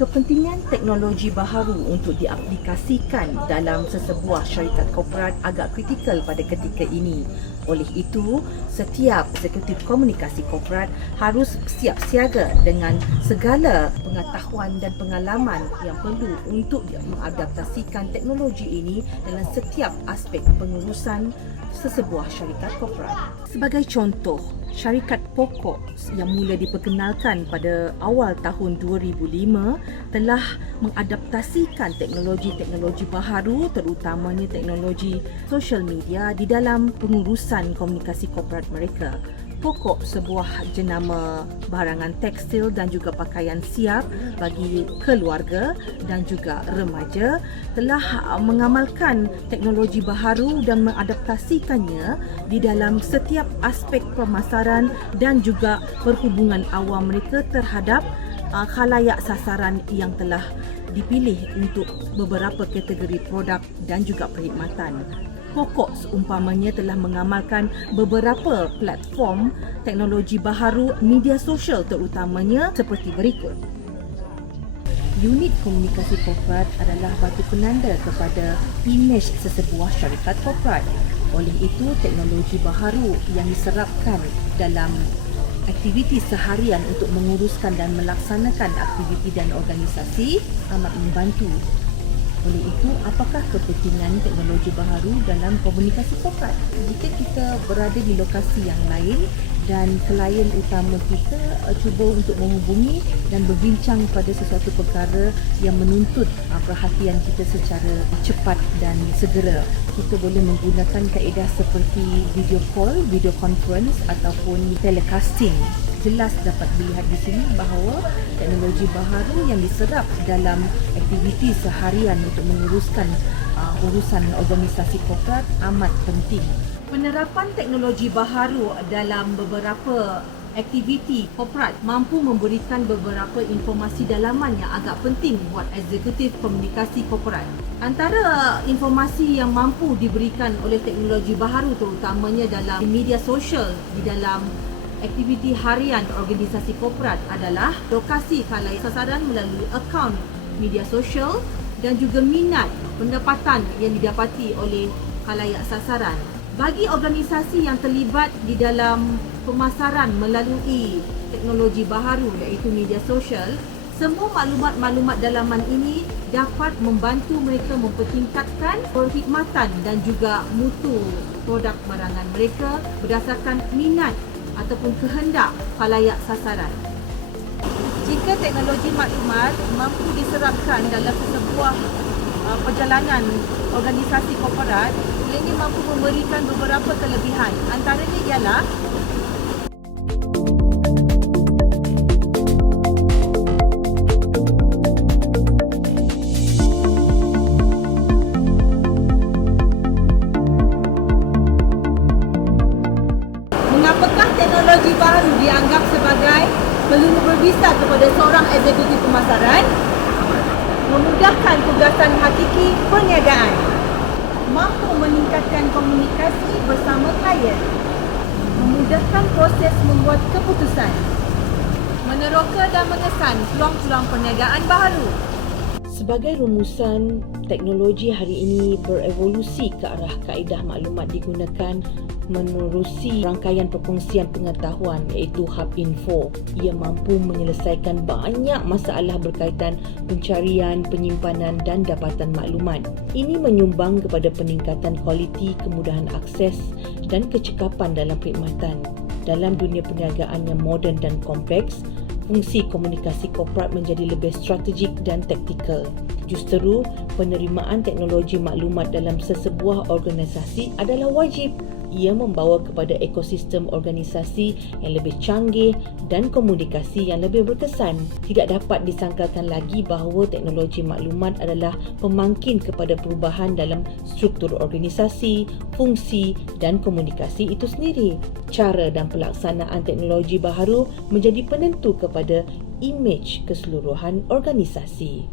Kepentingan teknologi baharu untuk diaplikasikan dalam sesebuah syarikat korporat agak kritikal pada ketika ini. Oleh itu, setiap eksekutif komunikasi korporat harus siap siaga dengan segala pengetahuan dan pengalaman yang perlu untuk mengadaptasikan teknologi ini dalam setiap aspek pengurusan sesebuah syarikat korporat. Sebagai contoh, syarikat pokok yang mula diperkenalkan pada awal tahun 2005 telah mengadaptasikan teknologi-teknologi baharu, terutamanya teknologi social media di dalam pengurusan komunikasi korporat mereka. Pokok, sebuah jenama barangan tekstil dan juga pakaian siap bagi keluarga dan juga remaja, telah mengamalkan teknologi baharu dan mengadaptasikannya di dalam setiap aspek pemasaran dan juga perhubungan awam mereka terhadap khalayak sasaran yang telah dipilih untuk beberapa kategori produk dan juga perkhidmatan. Pokok seumpamanya telah mengamalkan beberapa platform teknologi baharu media sosial terutamanya seperti berikut. Unit komunikasi korporat adalah batu penanda kepada imej sesebuah syarikat korporat. Oleh itu, teknologi baharu yang diserapkan dalam aktiviti seharian untuk menguruskan dan melaksanakan aktiviti dan organisasi amat membantu. Oleh itu, apakah kepentingan teknologi baharu dalam komunikasi korporat? Jika kita berada di lokasi yang lain dan klien utama kita cuba untuk menghubungi dan berbincang pada sesuatu perkara yang menuntut perhatian kita secara cepat dan segera, kita boleh menggunakan kaedah seperti video call, video conference ataupun telecasting. Jelas dapat dilihat di sini bahawa teknologi baharu yang diserap dalam aktiviti seharian untuk menguruskan urusan organisasi korporat amat penting. Penerapan teknologi baharu dalam beberapa aktiviti korporat mampu memberikan beberapa informasi dalaman yang agak penting buat eksekutif komunikasi korporat. Antara informasi yang mampu diberikan oleh teknologi baharu terutamanya dalam media sosial di dalam aktiviti harian organisasi korporat adalah lokasi khalayak sasaran melalui akaun media sosial dan juga minat pendapatan yang didapati oleh khalayak sasaran. Bagi organisasi yang terlibat di dalam pemasaran melalui teknologi baharu iaitu media sosial, semua maklumat-maklumat dalaman ini dapat membantu mereka mempertingkatkan perkhidmatan dan juga mutu produk barangan mereka berdasarkan minat ataupun kehendak khalayak sasaran. Jika teknologi maklumat mampu diserapkan dalam sebuah perjalanan organisasi korporat, ianya mampu memberikan beberapa kelebihan. Antaranya ialah mengapakah teknologi baru dianggap sebagai peluru berbisa kepada seorang eksekutif pemasaran? Memudahkan tugasan hakiki perniagaan, mampu meningkatkan komunikasi bersama klien, memudahkan proses membuat keputusan, meneroka dan mengesan peluang-peluang perniagaan baharu. Sebagai rumusan, teknologi hari ini berevolusi ke arah kaedah maklumat digunakan menerusi rangkaian perkongsian pengetahuan iaitu hub info. Ia mampu menyelesaikan banyak masalah berkaitan pencarian, penyimpanan dan dapatan maklumat. Ini menyumbang kepada peningkatan kualiti, kemudahan akses dan kecekapan dalam perkhidmatan. Dalam dunia perniagaan yang moden dan kompleks, fungsi komunikasi korporat menjadi lebih strategik dan taktikal. Justeru, penerimaan teknologi maklumat dalam sesebuah organisasi adalah wajib. Ia membawa kepada ekosistem organisasi yang lebih canggih dan komunikasi yang lebih berkesan. Tidak dapat disangkalkan lagi bahawa teknologi maklumat adalah pemangkin kepada perubahan dalam struktur organisasi, fungsi dan komunikasi itu sendiri. Cara dan pelaksanaan teknologi baharu menjadi penentu kepada imej keseluruhan organisasi.